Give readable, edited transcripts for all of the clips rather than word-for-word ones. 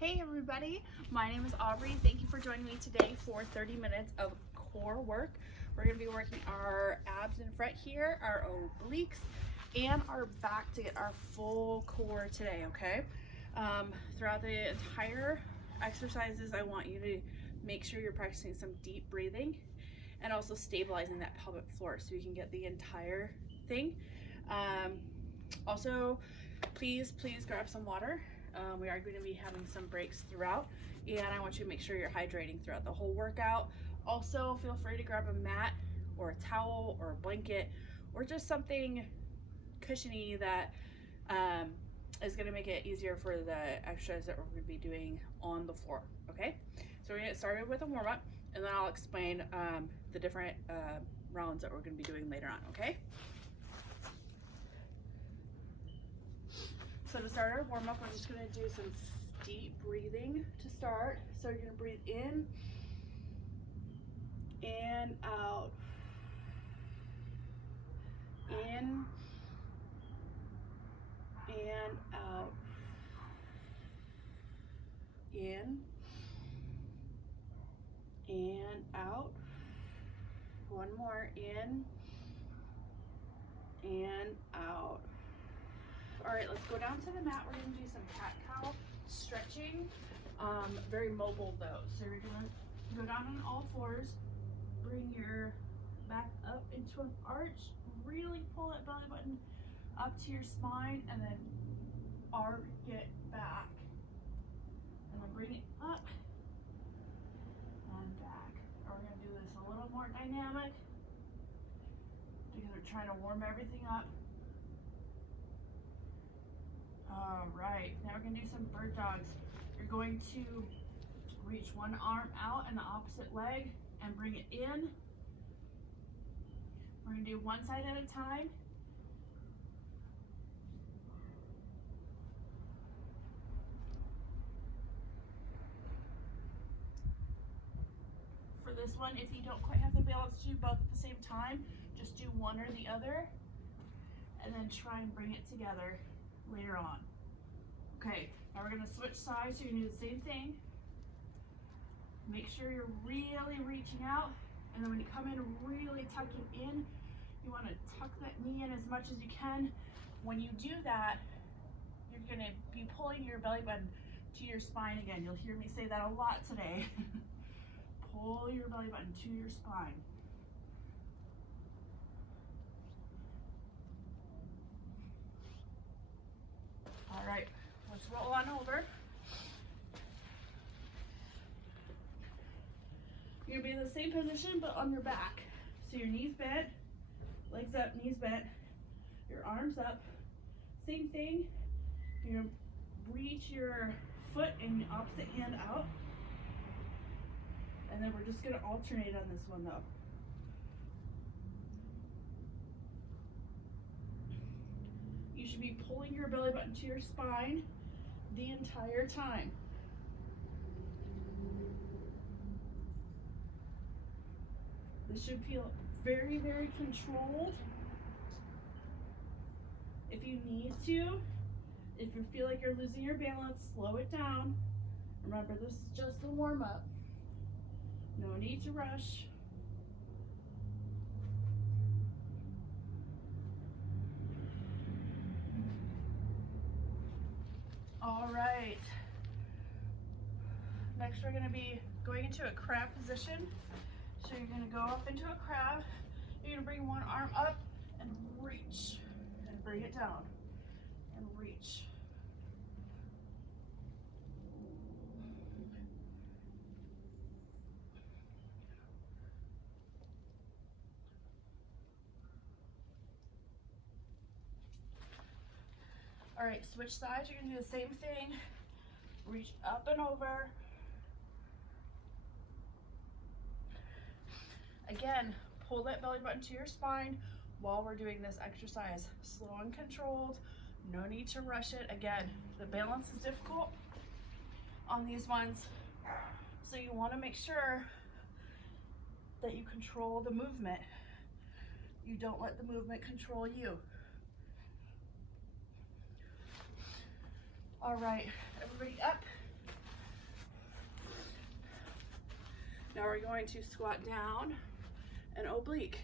Hey everybody, my name is Aubrey. Thank you for joining me today for 30 minutes of core work. We're going to be working our abs in front here, our obliques, and our back to get our full core today, okay? Throughout the entire exercises, I want you to make sure you're practicing some deep breathing and also stabilizing that pelvic floor so you can get the entire thing. Also, please grab some water. We are going to be having some breaks throughout, and I want you to make sure you're hydrating throughout the whole workout. Also, feel free to grab a mat or a towel or a blanket or just something cushiony that is going to make it easier for the exercise that we're going to be doing on the floor, okay? So we're going to get started with a warm-up, and then I'll explain the different rounds that we're going to be doing later on, okay? So to start our warm-up, we're just going to do some deep breathing to start. So you're going to breathe in and out. In and out. In and out. One more. In and out. All right, let's go down to the mat. We're going to do some cat-cow stretching. Very mobile though. So you're going to go down on all fours, bring your back up into an arch, really pull that belly button up to your spine, and then arc it back. And then bring it up and back. And we're going to do this a little more dynamic because we're trying to warm everything up. All right, now we're going to do some bird dogs. You're going to reach one arm out and the opposite leg and bring it in. We're going to do one side at a time. For this one, if you don't quite have the balance to do both at the same time, just do one or the other and then try and bring it together later on. Okay, now we're going to switch sides. So you're going to do the same thing. Make sure you're really reaching out, and then when you come in, really tuck it in. You want to tuck that knee in as much as you can. When you do that, you're going to be pulling your belly button to your spine again. You'll hear me say that a lot today. Pull your belly button to your spine. All right, let's roll on over. You're gonna be in the same position, but on your back. So your knees bent, legs up, knees bent, your arms up. Same thing. You're gonna reach your foot and opposite hand out. And then we're just gonna alternate on this one though. You should be pulling your belly button to your spine the entire time. This should feel very controlled. If you need to, if you feel like you're losing your balance, slow it down. Remember, this is just a warm-up. No need to rush. All right. Next, we're going to be going into a crab position. So you're going to go up into a crab. You're going to bring one arm up and reach, and bring it down, and reach. All right, switch sides. You're going to do the same thing. Reach up and over. Again, pull that belly button to your spine while we're doing this exercise. Slow and controlled. No need to rush it. Again, the balance is difficult on these ones, so you want to make sure that you control the movement. You don't let the movement control you. All right, everybody up. Now we're going to squat down and oblique.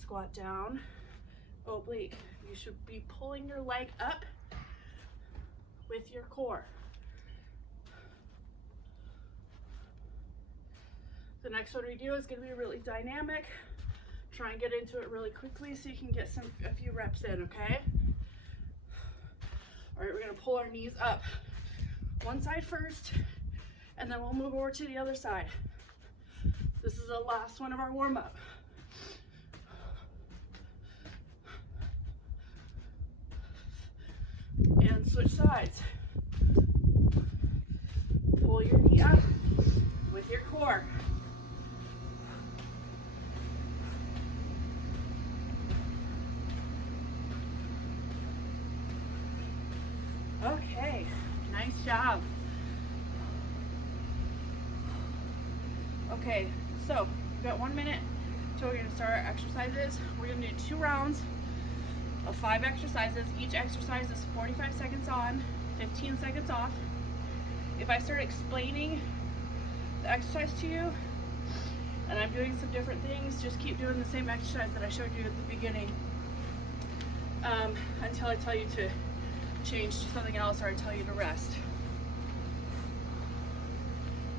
Squat down, oblique. You should be pulling your leg up with your core. The next one we do is going to be really dynamic. Try and get into it really quickly so you can get a few reps in, okay? All right, we're going to pull our knees up one side first, and then we'll move over to the other side. This is the last one of our warm-up. And switch sides. Pull your knee up with your core. Okay, nice job. Okay, so we've got 1 minute till we're gonna start our exercises. We're gonna do 2 rounds of 5 exercises. Each exercise is 45 seconds on, 15 seconds off. If I start explaining the exercise to you and I'm doing some different things, just keep doing the same exercise that I showed you at the beginning until I tell you to change to something else or I tell you to rest.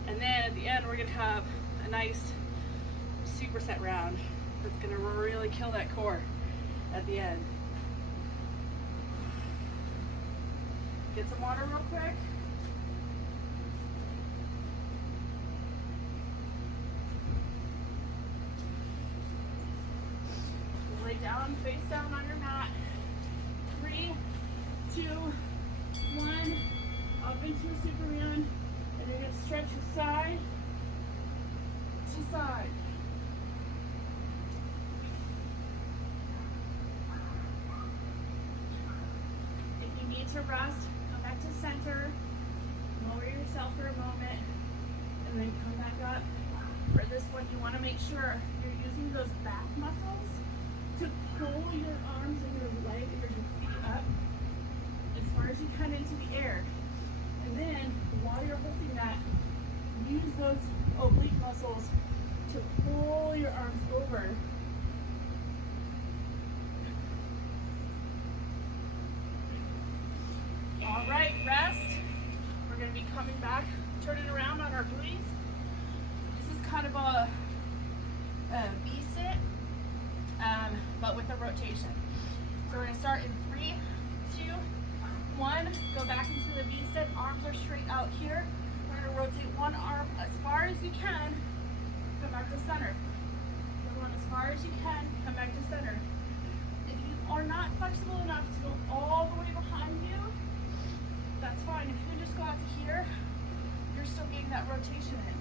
And then at the end we're gonna have a nice superset round that's gonna really kill that core at the end. Get some water real quick. Lay down, face down on your mat. 3, 2, 1. Up into a Superman. And you're going to stretch the side to side. If you need to rest, come back to center. Lower yourself for a moment. And then come back up. For this one, you want to make sure you're using those back muscles to pull your arms and your legs or your feet up as far as you can into the air. And then, while you're holding that, use those oblique muscles to pull your arms over. All right, rest. We're going to be coming back, turning around on our booties. This is kind of a V-sit, but with a rotation. So we're going to start in 3, 2, 1. Go back into the V-sit. Arms are straight out here. We're going to rotate one arm as far as you can. Come back to center. Other one as far as you can. Come back to center. If you are not flexible enough to go all the way behind you, that's fine. If you can just go out to here, you're still getting that rotation in.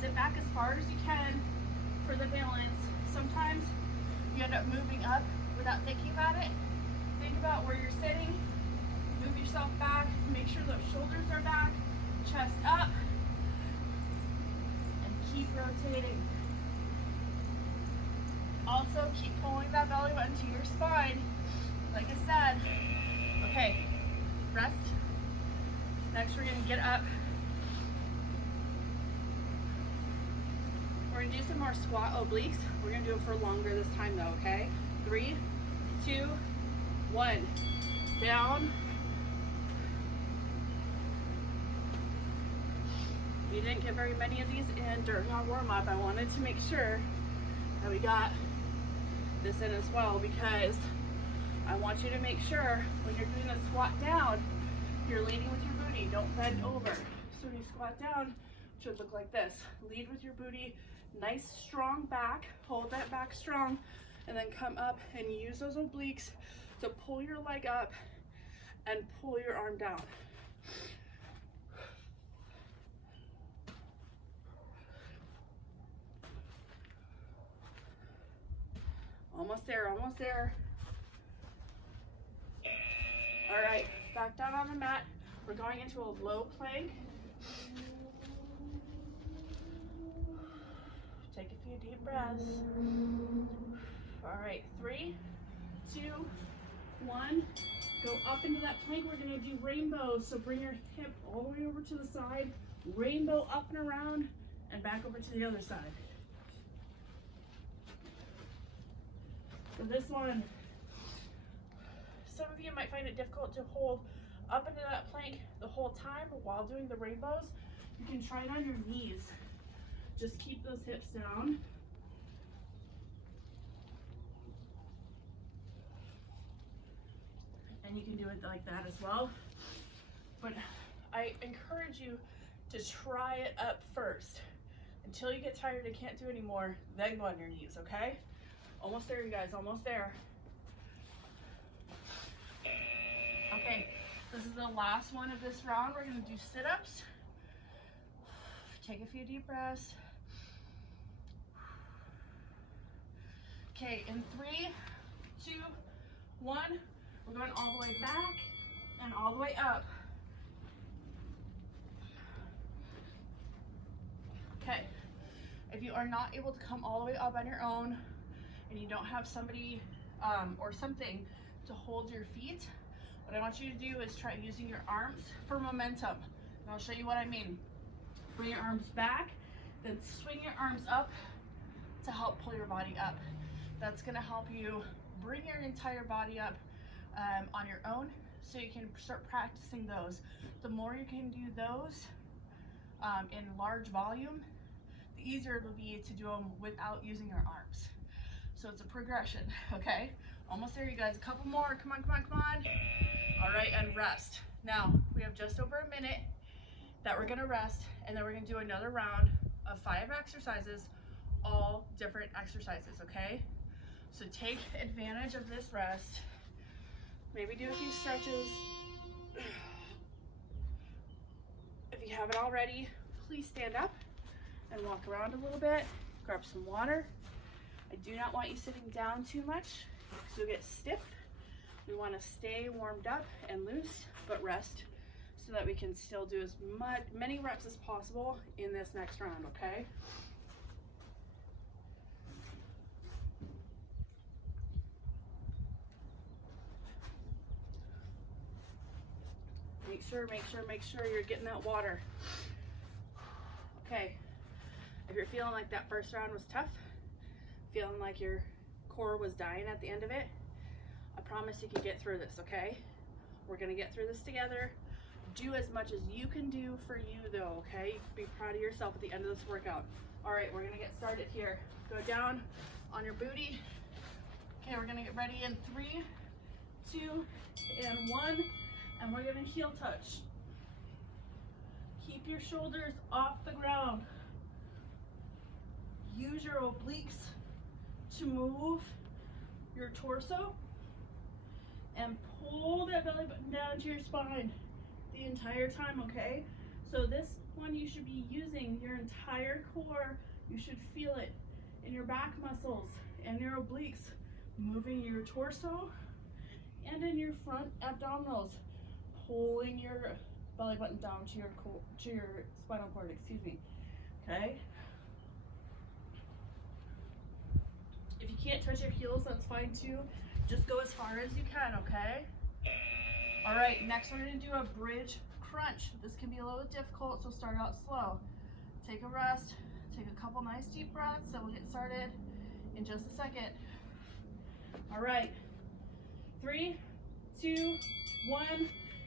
Sit back as far as you can for the balance. Sometimes you end up moving up without thinking about it. Think about where you're sitting. Move yourself back. Make sure those shoulders are back. Chest up. And keep rotating. Also, keep pulling that belly button to your spine. Like I said. Okay, rest. Next, we're going to get up. We're going to do some more squat obliques. We're going to do it for longer this time though, okay? 3, 2, 1. Down. We didn't get very many of these in during our warm-up. I wanted to make sure that we got this in as well because I want you to make sure when you're doing a squat down, you're leading with your booty. Don't bend over. So when you squat down, it should look like this. Lead with your booty. Nice strong back. Hold that back strong. And then come up and use those obliques to pull your leg up and pull your arm down. Almost there, almost there. All right, back down on the mat. We're going into a low plank. Take a few deep breaths. All right, 3, 2, 1. Go up into that plank. We're gonna do rainbows. So bring your hip all the way over to the side. rainbow up and around, and back over to the other side. For this one, some of you might find it difficult to hold up into that plank the whole time while doing the rainbows. You can try it on your knees. Just keep those hips down. And you can do it like that as well. But I encourage you to try it up first. Until you get tired and can't do anymore, then go on your knees, okay? Almost there, you guys, almost there. Okay, this is the last one of this round. We're gonna do sit-ups. Take a few deep breaths. Okay, in 3, 2, 1, we're going all the way back and all the way up. Okay, if you are not able to come all the way up on your own and you don't have somebody or something to hold your feet, what I want you to do is try using your arms for momentum. And I'll show you what I mean. Bring your arms back, then swing your arms up to help pull your body up. That's gonna help you bring your entire body up on your own, so you can start practicing those. The more you can do those in large volume, the easier it'll be to do them without using your arms. So it's a progression, okay? Almost there, you guys. A couple more. Come on, come on, come on. All right, and rest. Now, we have just over a minute that we're gonna rest, and then we're gonna do another round of 5 exercises, all different exercises, okay? So take advantage of this rest. Maybe do a few stretches. If you haven't already, please stand up and walk around a little bit. Grab some water. I do not want you sitting down too much, because you'll get stiff. We want to stay warmed up and loose, but rest, so that we can still do as many reps as possible in this next round, okay? Make sure you're getting that water. Okay, if you're feeling like that first round was tough, feeling like your core was dying at the end of it, I promise you can get through this, okay? We're gonna get through this together. Do as much as you can do for you though, okay? Be proud of yourself at the end of this workout. All right, we're gonna get started here. Go down on your booty. Okay, we're gonna get ready in 3, 2, and 1, and we're gonna heel touch. Keep your shoulders off the ground. Use your obliques to move your torso and pull that belly button down to your spine the entire time, okay? So this one, you should be using your entire core. You should feel it in your back muscles and your obliques, moving your torso and in your front abdominals, pulling your belly button down to your spinal cord, excuse me, okay? If you can't touch your heels, that's fine too. Just go as far as you can, okay? All right, next we're gonna do a bridge crunch. This can be a little difficult, so start out slow. Take a rest, take a couple nice deep breaths, and we'll get started in just a second. All right, 3, 2, 1,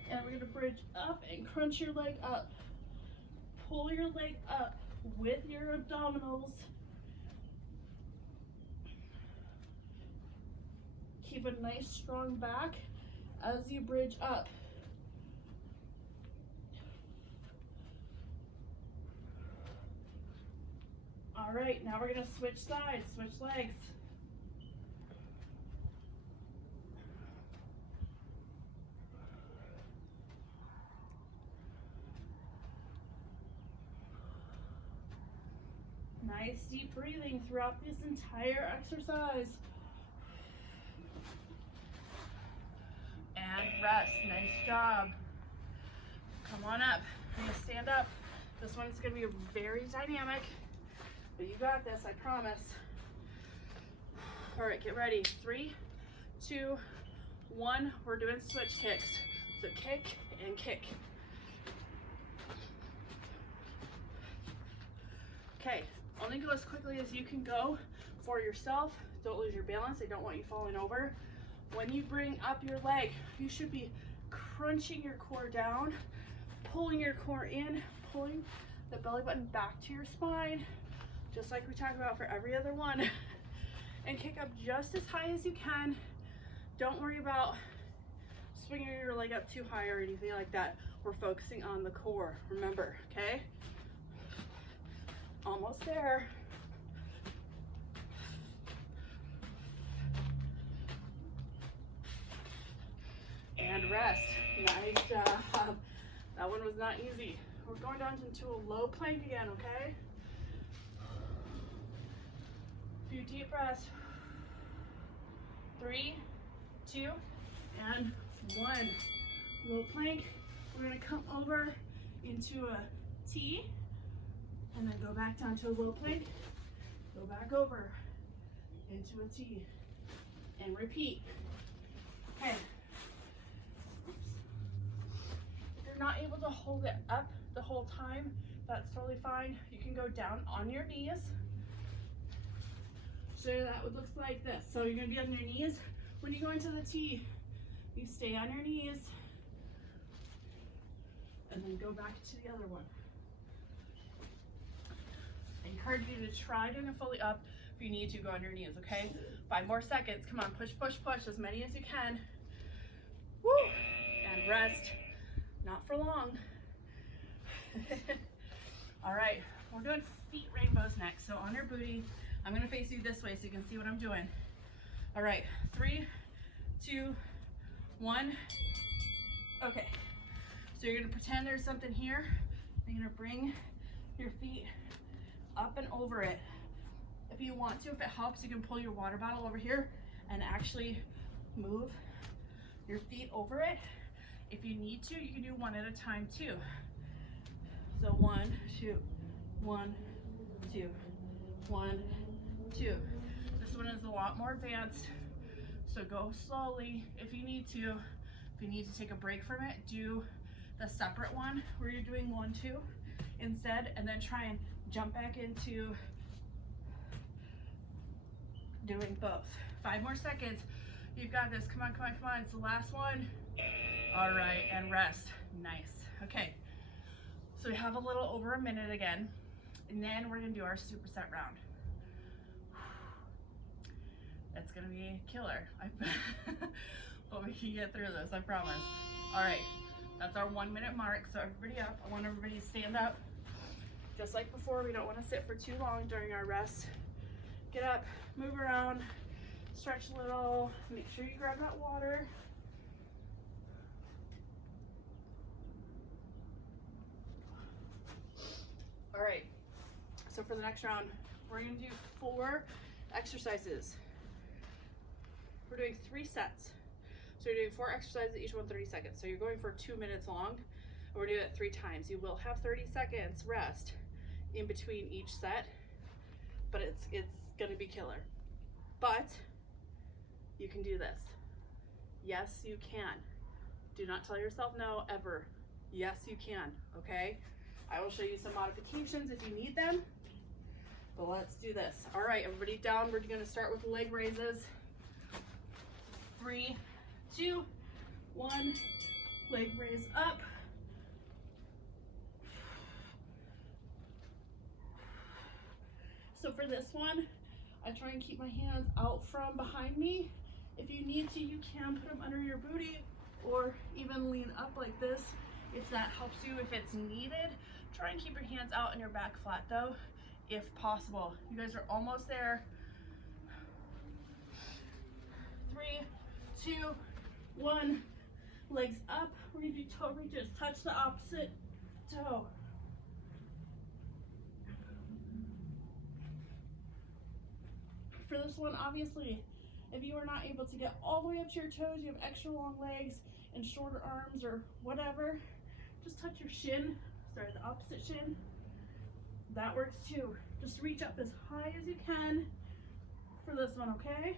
and we're gonna bridge up and crunch your leg up. Pull your leg up with your abdominals. Keep a nice strong back as you bridge up. All right, now we're gonna switch sides, switch legs. Nice deep breathing throughout this entire exercise. And rest, nice job. Come on up, you're gonna stand up. This one's gonna be very dynamic, but you got this, I promise. All right, get ready. 3, 2, 1, we're doing switch kicks. So kick and kick. Okay, only go as quickly as you can go for yourself. Don't lose your balance. I don't want you falling over. When you bring up your leg, you should be crunching your core down, pulling your core in, pulling the belly button back to your spine, just like we talked about for every other one. And kick up just as high as you can. Don't worry about swinging your leg up too high or anything like that. We're focusing on the core, remember, okay? Almost there. And rest. Nice job. That one was not easy. We're going down into a low plank again, okay? A few deep breaths. 3, 2, and 1. Low plank. We're gonna come over into a T, and then go back down to a low plank. Go back over into a T, and repeat. Okay. If you're not able to hold it up the whole time, that's totally fine. You can go down on your knees. So that would look like this. So you're gonna be on your knees. When you go into the T, you stay on your knees, and then go back to the other one. I encourage you to try doing it fully up. If you need to, go on your knees, okay? 5 more seconds. Come on, push, push, push, as many as you can. Woo! And rest. Not for long. All right, we're doing feet rainbows next. So on your booty, I'm gonna face you this way so you can see what I'm doing. All right, 3, 2, 1. Okay, so you're gonna pretend there's something here. You're gonna bring your feet up and over it. If you want to, if it helps, you can pull your water bottle over here and actually move your feet over it. If you need to, you can do one at a time too. So 1, 2, 1, 2, 1, 2. This one is a lot more advanced, so go slowly if you need to. If you need to take a break from it, do the separate one where you're doing 1, 2 instead, and then try and jump back into doing both. 5 more seconds. You've got this. Come on, come on, come on. It's the last one. All right, and rest. Nice. Okay, so we have a little over a minute again, and then we're gonna do our superset round. It's gonna be killer, but we can get through this, I promise. All right, that's our 1 minute mark, so everybody up. I want everybody to stand up. Just like before, we don't wanna sit for too long during our rest. Get up, move around, stretch a little, make sure you grab that water. All right, so for the next round, we're gonna do 4 exercises. We're doing 3 sets. So you're doing 4 exercises, each one 30 seconds. So you're going for 2 minutes long, and we're doing it 3 times. You will have 30 seconds rest in between each set, but it's gonna be killer. But you can do this. Yes, you can. Do not tell yourself no ever. Yes, you can, okay? I will show you some modifications if you need them, but let's do this. All right, everybody down. We're gonna start with leg raises. 3, 2, 1, leg raise up. So for this one, I try and keep my hands out from behind me. If you need to, you can put them under your booty or even lean up like this if that helps you, if it's needed. Try and keep your hands out and your back flat though, if possible. You guys are almost there. 3, 2, 1, legs up. We're gonna do toe reaches, touch the opposite toe. For this one, obviously, if you are not able to get all the way up to your toes, you have extra long legs and shorter arms or whatever, just touch your shin, the opposite shin. That works too. Just reach up as high as you can for this one, okay?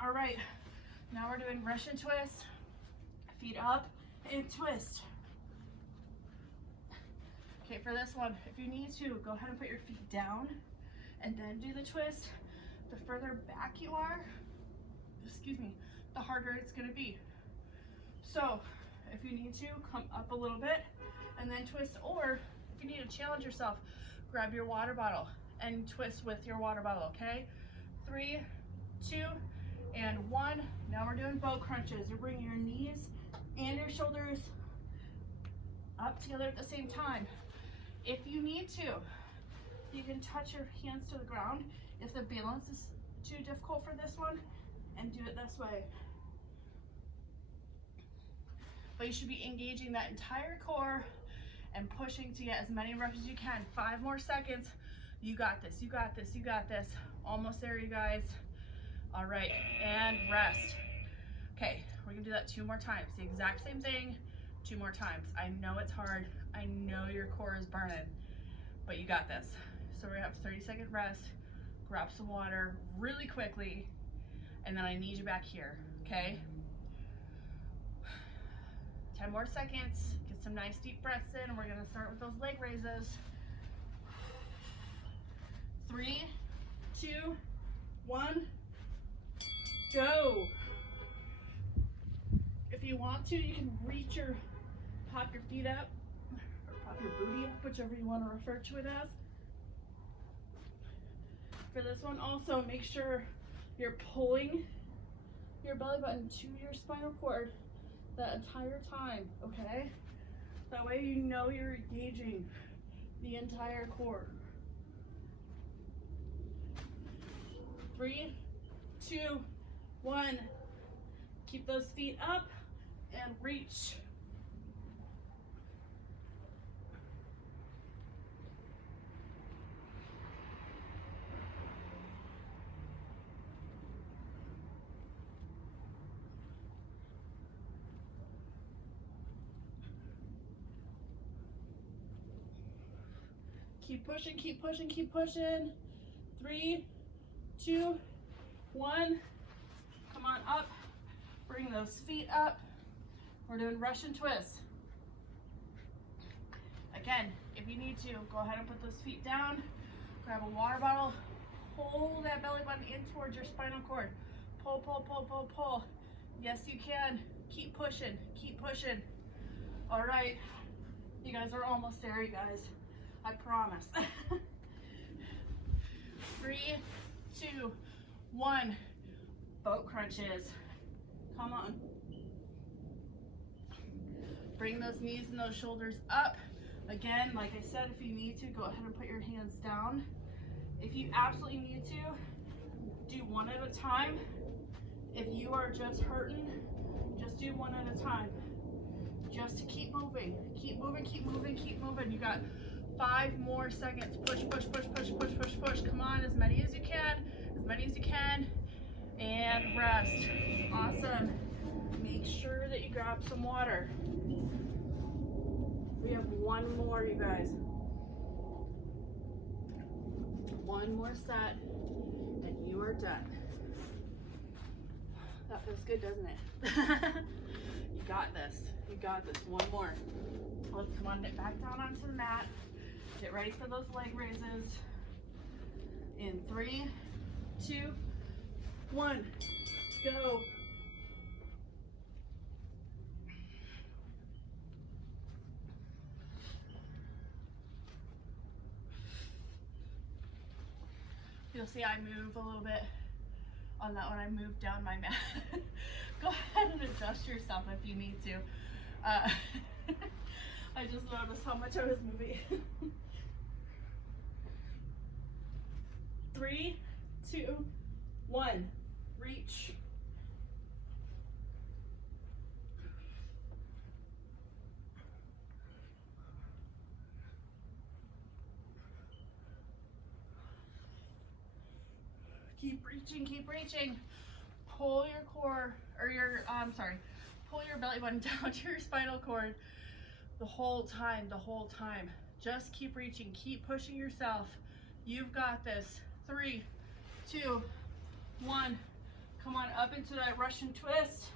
All right, now we're doing Russian twist. Feet up and twist. Okay, for this one, if you need to, go ahead and put your feet down and then do the twist. The further back you are, excuse me, the harder it's gonna be. So if you need to, come up a little bit and then twist, or if you need to challenge yourself, grab your water bottle and twist with your water bottle, okay? 3, 2, and 1. Now we're doing boat crunches. You're bringing your knees and your shoulders up together at the same time. If you need to, you can touch your hands to the ground if the balance is too difficult for this one, and do it this way. But you should be engaging that entire core and pushing to get as many reps as you can. 5 more seconds. You got this, you got this, you got this. Almost there, you guys. All right, and rest. Okay, we're gonna do that 2 more times. The exact same thing, 2 more times. I know it's hard. I know your core is burning, but you got this. So we're gonna have a 30-second rest, grab some water really quickly, and then I need you back here, okay? 10 more seconds, get some nice deep breaths in, and we're gonna start with those leg raises. 3, 2, 1, go. If you want to, you can pop your feet up, or pop your booty up, whichever you want to refer to it as. For this one also, make sure you're pulling your belly button to your spinal cord that entire time, okay? That way you know you're engaging the entire core. 3, 2, 1. Keep those feet up and reach. Keep pushing, keep pushing, keep pushing. 3, 2, 1. Come on up. Bring those feet up. We're doing Russian twists. Again, if you need to, go ahead and put those feet down. Grab a water bottle. Pull that belly button in towards your spinal cord. Pull, pull, pull, pull, pull. Yes, you can. Keep pushing, keep pushing. All right, you guys are almost there, you guys. I promise. 3, 2, 1. Boat crunches. Come on. Bring those knees and those shoulders up. Again, like I said, if you need to, go ahead and put your hands down. If you absolutely need to, do 1 at a time. If you are just hurting, just do 1 at a time. Just to keep moving. Keep moving, keep moving, keep moving. You got 5 more seconds. Push, push, push, push, push, push, push. Come on, as many as you can. As many as you can. And rest. Awesome. Make sure that you grab some water. We have 1 more, you guys. 1 more set, and you are done. That feels good, doesn't it? You got this. You got this. 1 more. Let's come on, get back down onto the mat. Get ready for those leg raises. In 3, 2, 1, go. You'll see I move a little bit on that one. I move down my mat. Go ahead and adjust yourself if you need to. I just noticed how much I was moving. 3, 2, 1. Reach. Keep reaching, keep reaching. Pull your core, or your, pull your belly button down to your spinal cord the whole time, the whole time. Just keep reaching, keep pushing yourself. You've got this. 3, 2, 1. Come on up into that Russian twist.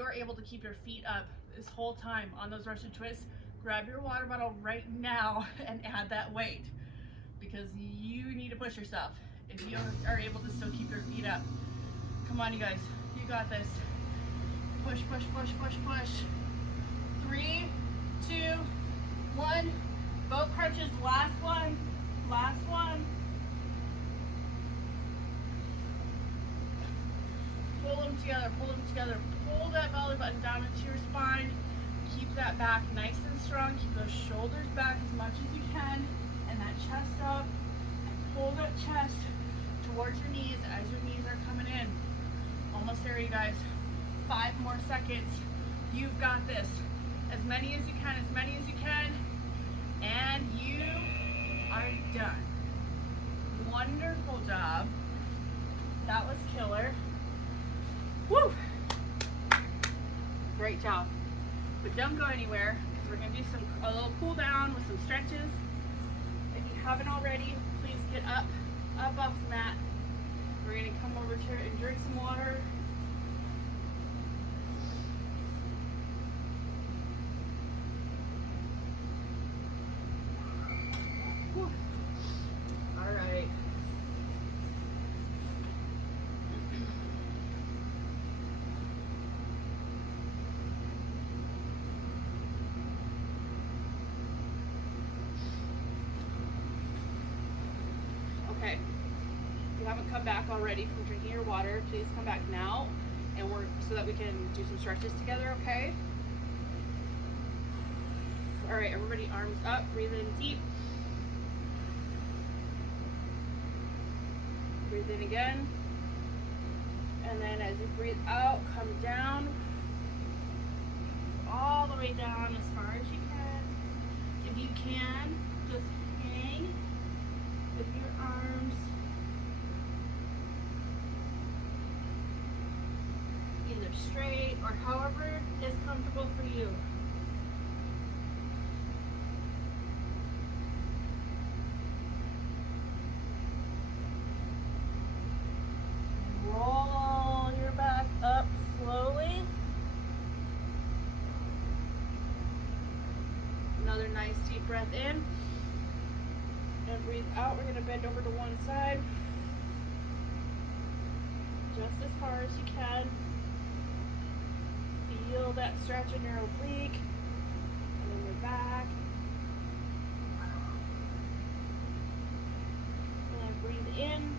you're able to keep your feet up this whole time on those Russian twists, grab your water bottle right now and add that weight, because you need to push yourself if you are able to still keep your feet up. Come on, you guys, you got this. Push, push, push, push, push. 3, 2, 1. Boat crunches, last one, last one. Pull them together, pull them together. Pull that belly button down into your spine. Keep that back nice and strong. Keep those shoulders back as much as you can, and that chest up. And pull that chest towards your knees as your knees are coming in. Almost there, you guys. 5 more seconds. You've got this. As many as you can, as many as you can. And you are done. Wonderful job. That was killer. Woo! Great job. But don't go anywhere, because we're going to do a little cool down with some stretches. If you haven't already, please get up off the mat. We're going to come over here and drink some water. Whew. All right. Okay, if you haven't come back already from drinking your water, please come back now, and so that we can do some stretches together, okay? All right, everybody, arms up, breathe in deep. Breathe in again. And then as you breathe out, come down. All the way down as far as you can. If you can, just hang with your arms either straight or however is comfortable for you. Roll your back up slowly. Another nice deep breath in. And breathe out. We're going to bend over to one side. Just as far as you can. Feel that stretch in your oblique. And then your back. And then breathe in.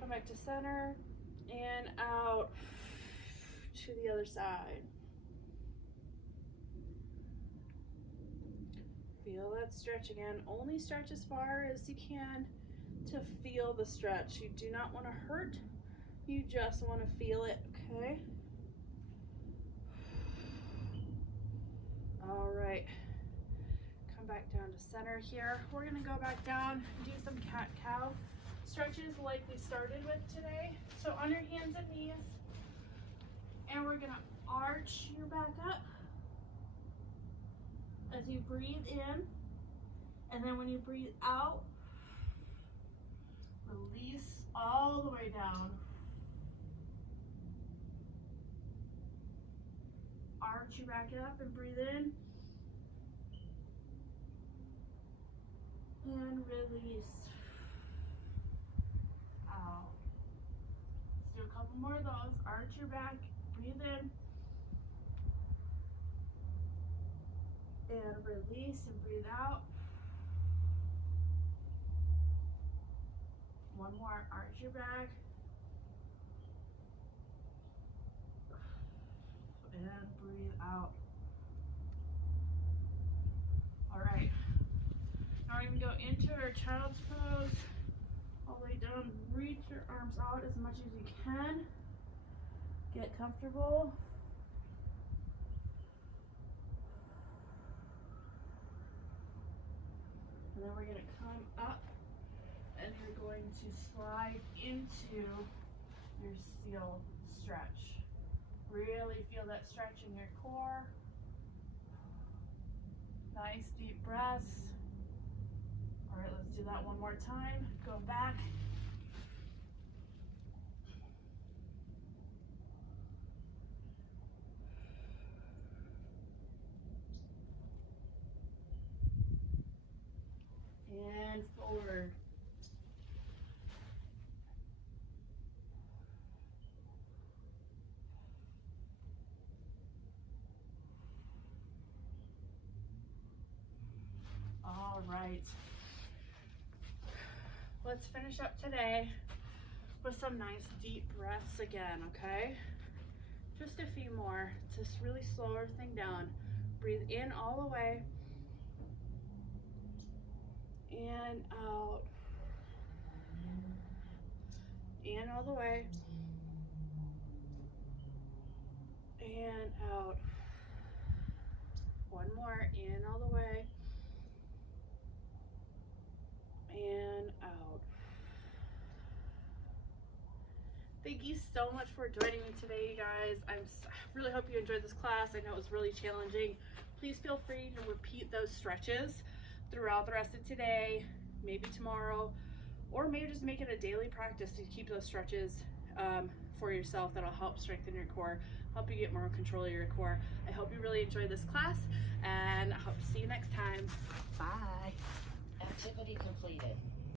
Come back to center. And out to the other side. Feel that stretch again. Only stretch as far as you can to feel the stretch. You do not want to hurt. You just want to feel it, okay? All right. Come back down to center here. We're going to go back down and do some cat-cow stretches like we started with today. So on your hands and knees. And we're going to arch your back up as you breathe in, and then when you breathe out, release all the way down. Arch your back up and breathe in, and release out. Let's do a couple more of those. Arch your back, breathe in, and release and breathe out. One more, arch your back. And breathe out. All right. Now we're going to go into our child's pose. All the way down. Reach your arms out as much as you can. Get comfortable. And then we're going to come up and you're going to slide into your seal stretch. Really feel that stretch in your core. Nice deep breaths. All right, let's do that one more time. Go back. side forward. All right. Let's finish up today with some nice deep breaths again, okay? Just a few more to really slow everything down. Breathe in all the way. In, out. In all the way. And out. One more, in all the way. And out. Thank you so much for joining me today, you guys. I really hope you enjoyed this class. I know it was really challenging. Please feel free to repeat those stretches throughout the rest of today, maybe tomorrow, or maybe just make it a daily practice to keep those stretches for yourself. That'll help strengthen your core, help you get more control of your core. I hope you really enjoyed this class, and I hope to see you next time. Bye. Activity completed.